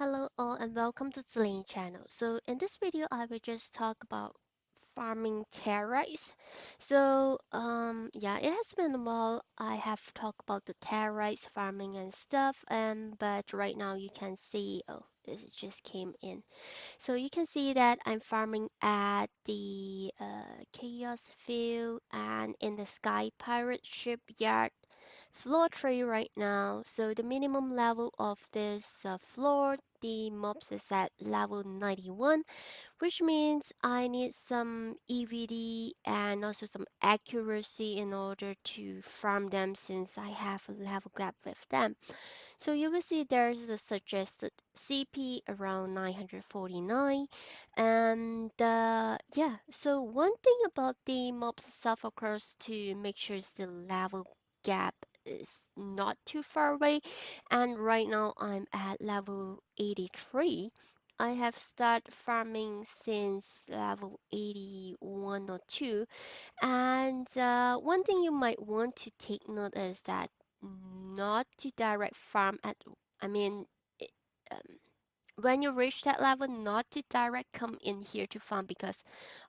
Hello all and welcome to Celine channel. So in this video I will just talk about farming terrace. So, yeah, it has been a while I have talked about the terrace farming and stuff, but right now you can see, oh, this just came in. So you can see that I'm farming at the Chaos Field and in the Sky Pirate Shipyard floor 3 right now. So the minimum level of this floor, the mobs is at level 91, which means I need some EVD and also some accuracy in order to farm them since I have a level gap with them. So you will see there's a suggested CP around 949. And yeah, so one thing about the mobs itself, of course, to make sure the level gap is not too far away. And right now I'm at level 83. I have started farming since level 81 or 2. And one thing you might want to take note is that not to direct farm at, I mean, i- um, when you reach that level, not to direct come in here to farm because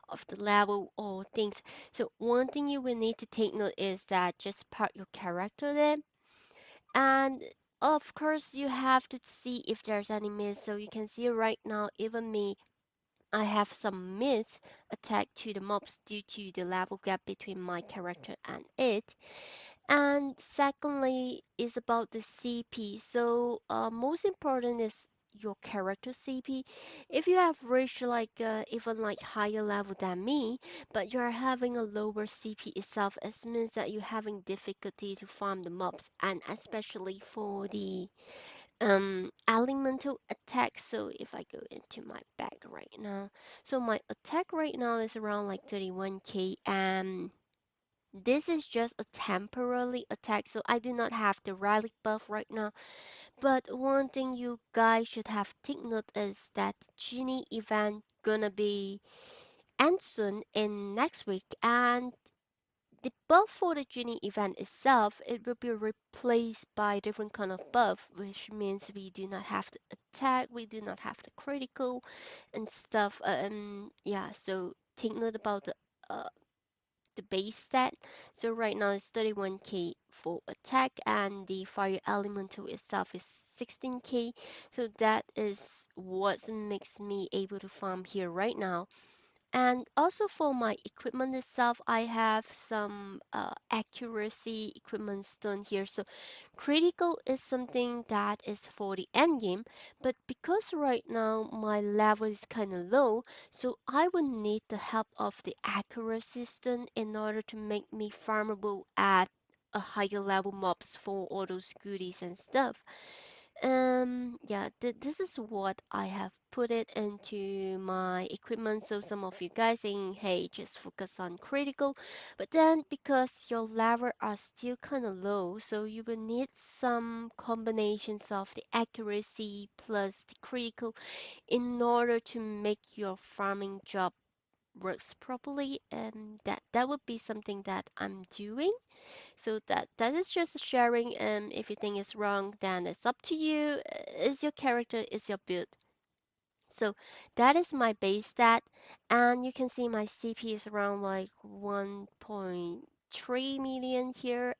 of the level or things. So one thing you will need to take note is that just park your character there. And of course, you have to see if there's any miss. So you can see right now, even me, I have some miss attack to the mobs due to the level gap between my character and it. And secondly is about the CP. So most important is your character CP. If you have reached like even like higher level than me, but you're having a lower CP itself, it means that you're having difficulty to farm the mobs, and especially for the elemental attack. So if I go into my bag right now, so my attack right now is around like 31k, and this is just a temporary attack, so I do not have the relic buff right now. But one thing you guys should have take note is that genie event gonna be end soon in next week, and the buff for the genie event itself, it will be replaced by different kind of buff, which means we do not have the attack, we do not have the critical and stuff. Yeah, so take note about the base stat. So right now it's 31k for attack, and the fire elemental itself is 16k. So that is what makes me able to farm here right now. And also for my equipment itself, I have some accuracy equipment done here. So critical is something that is for the end game, but because right now my level is kind of low, so I would need the help of the accuracy stone in order to make me farmable at a higher level mobs for all those goodies and stuff. Yeah, this is what I have put it into my equipment. So some of you guys saying, hey, just focus on critical. But then because your level are still kind of low, so you will need some combinations of the accuracy plus the critical in order to make your farming job works properly. And that would be something that I'm doing. So that is just sharing, and if you think it's wrong, then it's up to you. It's your character, it's your build. So that is my base stat, and you can see my CP is around like 1.3 million here.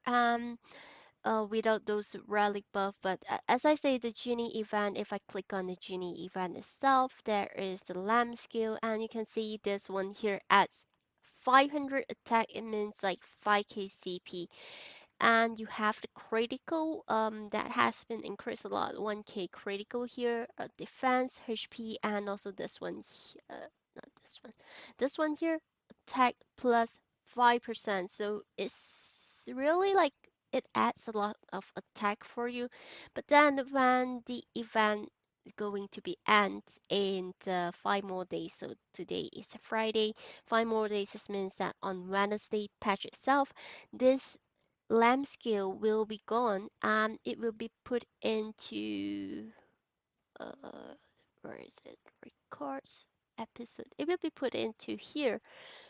Without those relic buff, but as I say, the genie event, if I click on the genie event itself, there is the lamb skill, and you can see this one here adds 500 attack. It means like 5k CP, and you have the critical that has been increased a lot, 1k critical here, defense, HP, and also this one, not this one here, attack plus 5%. So it's really like it adds a lot of attack for you. But then when the event is going to be end in 5 more days, so today is a Friday, 5 more days, this means that on Wednesday patch itself, this lamb skill will be gone, and it will be put into uh where is it, records episode, it will be put into here.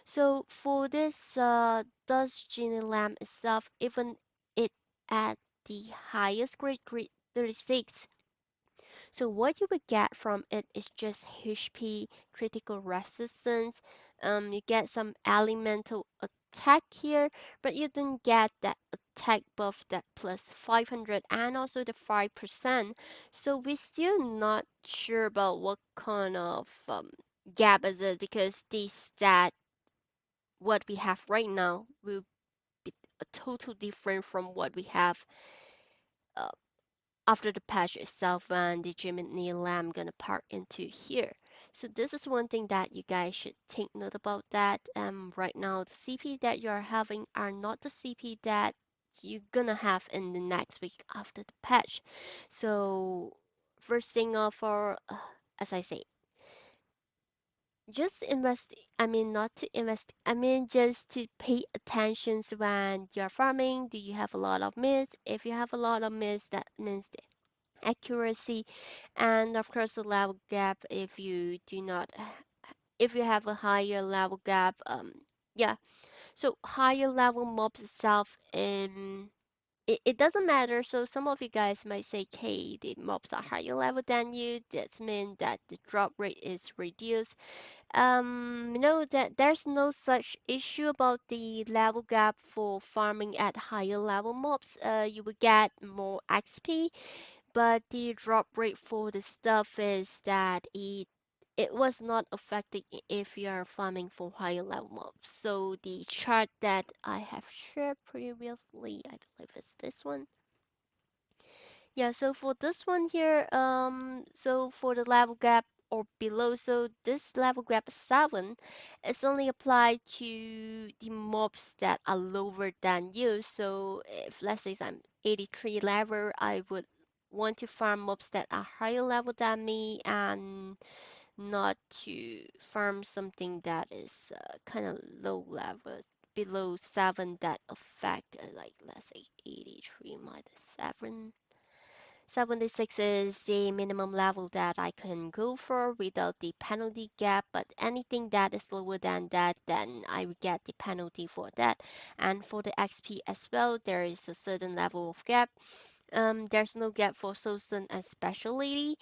So for this dust genie lamb itself, even it at the highest grade 36, so what you will get from it is just HP, critical resistance, You get some elemental attack here, but you don't get that attack buff that plus 500 and also the 5%. So we're still not sure about what kind of gap is it, because the stat what we have right now will be a total different from what we have uh, after the patch itself and the Gemini lamb gonna part into here. So this is one thing that you guys should take note about that. Right now the CP that you're having are not the CP that you're gonna have in the next week after the patch. So first thing of all, as I say, just invest, I mean not to invest, I mean just to pay attention when you're farming. Do you have a lot of miss? If you have a lot of miss, that means accuracy, and of course the level gap. If you do not, if you have a higher level gap, yeah, so higher level mobs itself, it doesn't matter. So some of you guys might say, okay, the mobs are higher level than you, that means that the drop rate is reduced. No, that there's no such issue about the level gap for farming at higher level mobs. You will get more XP, but the drop rate for the stuff is that it was not affected if you are farming for higher level mobs. So the chart that I have shared previously, I believe it's this one. Yeah, so for this one here, so for the level gap or below, so this level gap 7 is only applied to the mobs that are lower than you. So if let's say I'm 83 level, I would want to farm mobs that are higher level than me and not to farm something that is kind of low level below 7 that affect like let's say 83 minus 7. 76 is the minimum level that I can go for without the penalty gap, but anything that is lower than that, then I will get the penalty for that. And for the XP as well, there is a certain level of gap. There's no gap for Sosen and Specialty.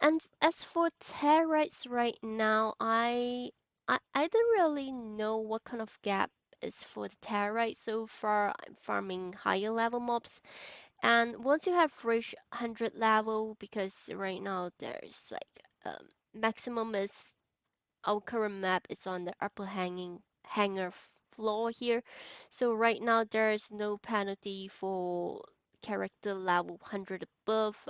And as for Territes right now, I don't really know what kind of gap is for the Territe so far. I'm farming higher level mobs, and once you have reached 100 level, because right now there's like maximum is our current map is on the upper hanging hanger floor here. So right now there's no penalty for character level 100 above.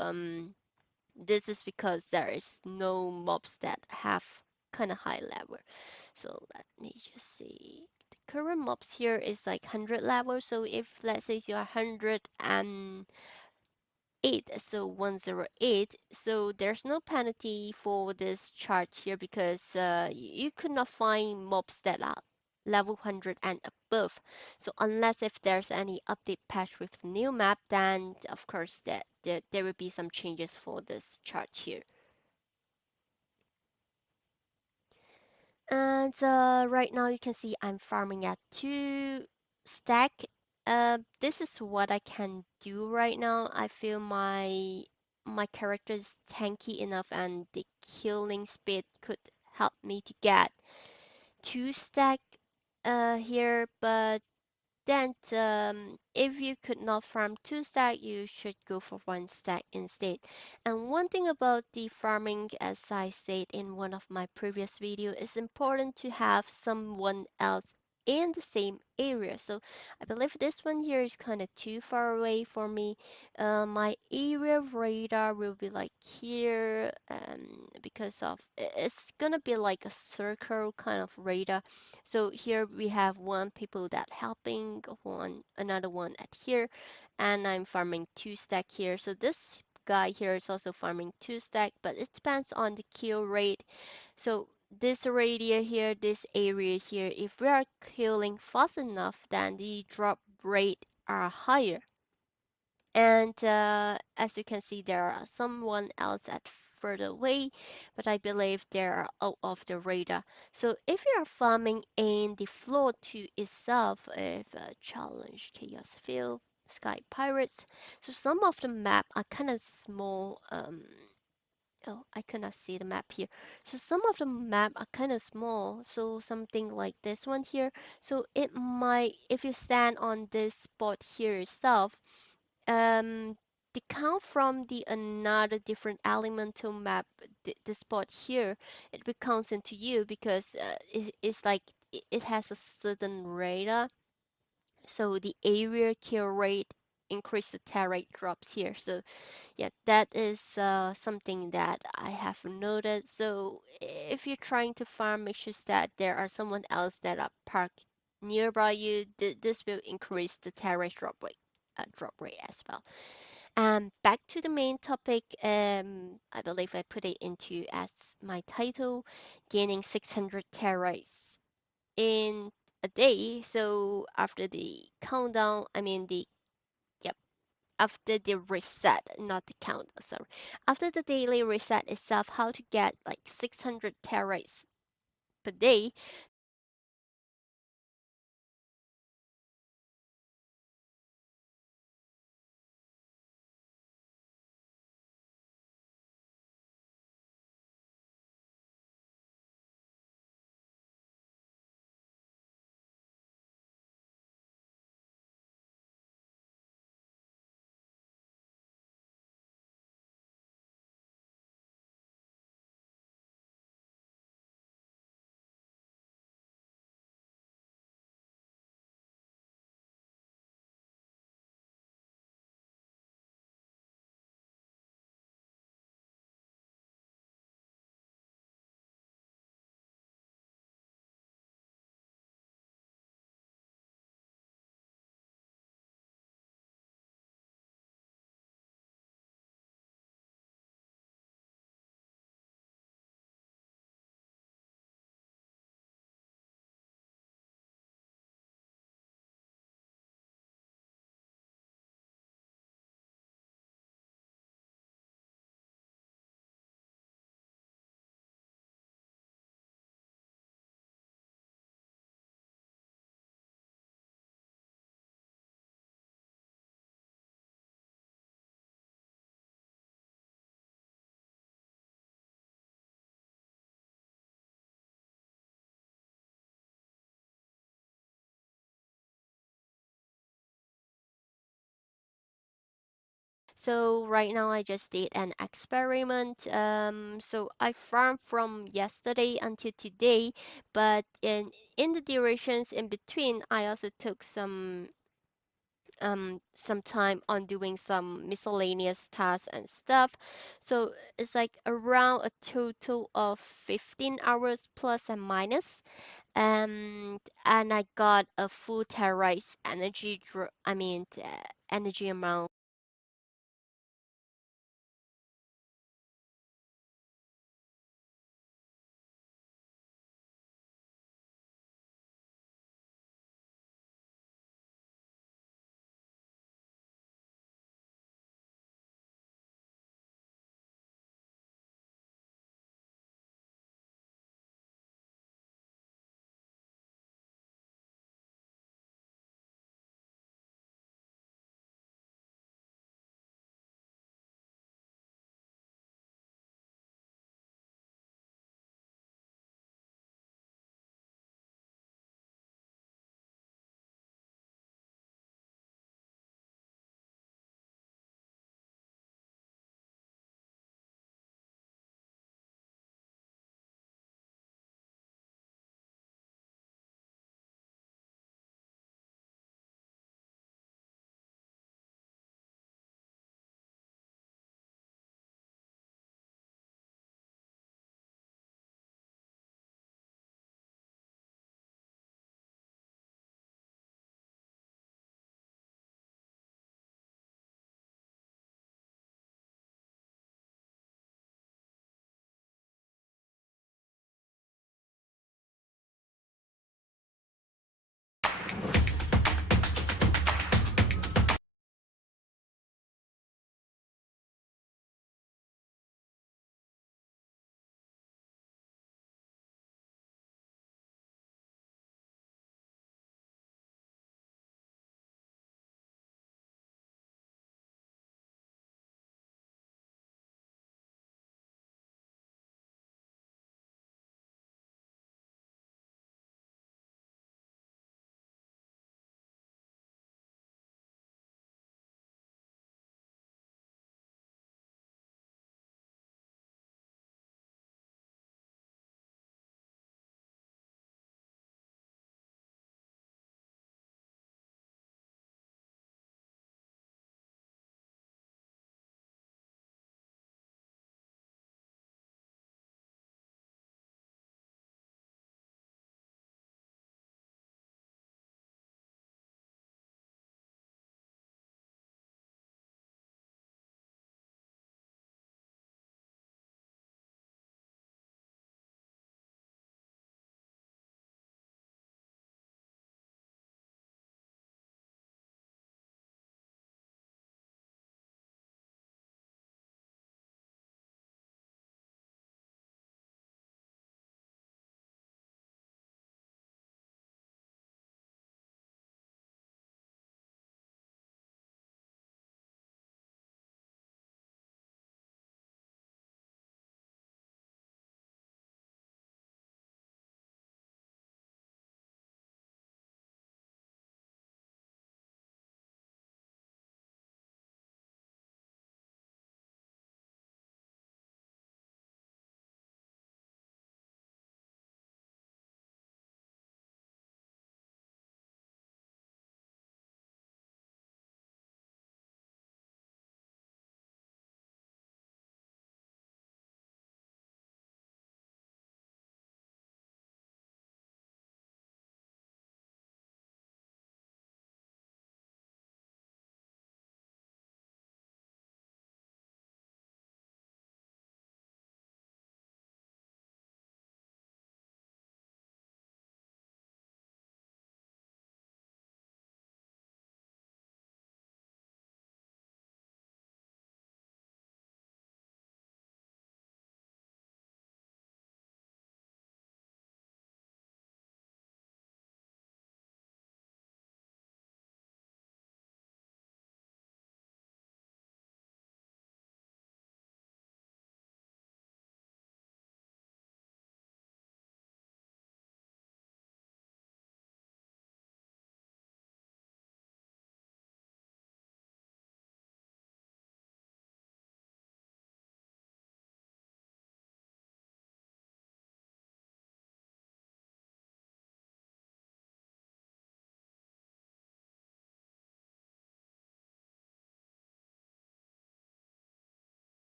This is because there is no mobs that have kind of high level. So let me just see. The current mobs here is like 100 level. So if let's say you're 108, so 108, so there's no penalty for this chart here because you could not find mobs that are level 100 and above. So unless if there's any update patch with the new map, then of course there will be some changes for this chart here. And right now you can see I'm farming at 2 stack. This is what I can do right now. I feel my character is tanky enough and the killing speed could help me to get 2 stack here, but then, if you could not farm 2 stack, you should go for 1 stack instead. And one thing about the farming, as I said in one of my previous video, is important to have someone else in the same area. So I believe this one here is kind of too far away for me. My area radar will be like here, because of it's gonna be like a circle kind of radar. So here we have one people that helping, one another one at here, and I'm farming 2 stack here. So this guy here is also farming 2 stack, but it depends on the kill rate. So this area here, this area here, if we are killing fast enough, then the drop rate are higher. And as you can see, there are someone else at further away, but I believe they are out of the radar. So if you are farming in the floor 2 itself, if challenge chaos field, sky pirates, so some of the map are kind of small. Oh, I cannot see the map here. So some of the map are kind of small. So something like this one here. So it might, if you stand on this spot here itself, the count from the another different elemental map, the spot here, it becomes into you because it's like it has a certain radar. So the area kill rate increase the tear rate drops here. So yeah, that is something that I have noted. So if you're trying to farm, make sure that there are someone else that are parked nearby you. This will increase the terrace drop rate as well. Back to the main topic. I believe I put it into as my title, gaining 600 terrace in a day. So after the countdown, I mean the yep, after the reset, not the count, sorry. After the daily reset itself, how to get like 600 terabytes per day. So right now I just did an experiment. So I farmed from yesterday until today, but in the durations in between, I also took some time on doing some miscellaneous tasks and stuff. So it's like around a total of 15 hours plus and minus. And I got a full terabyte energy, I mean, energy amount